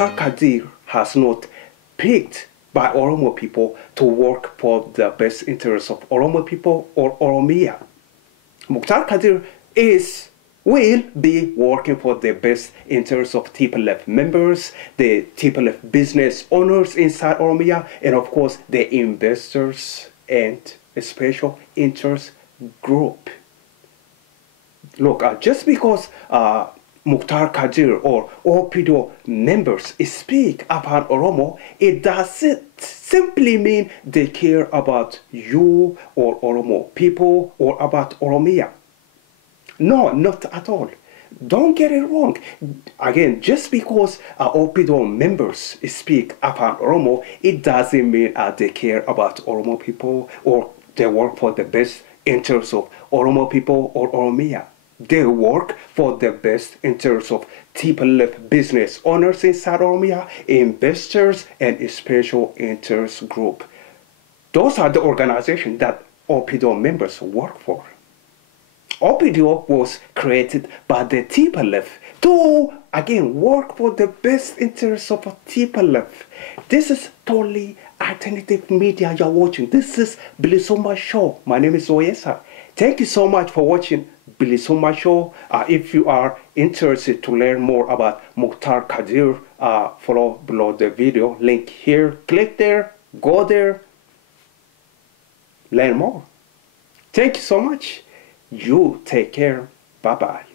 Mukhtar Kadir has not picked by Oromo people to work for the best interests of Oromo people or Oromia. Mukhtar Kadir will be working for the best interests of TPLF members, the TPLF business owners inside Oromia, and of course the investors and a special interest group. Look, just because Mukhtar Kadir or OPIDO members speak about Oromo, it doesn't simply mean they care about you or Oromo people or about Oromia. No, not at all. Don't get it wrong. Again, just because OPIDO members speak about Oromo, it doesn't mean they care about Oromo people or they work for the best interests of Oromo people or Oromia. They work for the best interests of TPLF business owners inside Oromia, investors, and a special interest group. Those are the organizations that OPIDO members work for. OPIDO was created by the TPLF to, again, work for the best interests of TPLF. This is totally alternative media you're watching. This is Bilisuma Show. My name is Oyesa. Thank you so much for watching Bilisuma Show. If you are interested to learn more about Mukhtar Kadir, follow below the video link here. Click there, go there, learn more. Thank you so much. You take care. Bye-bye.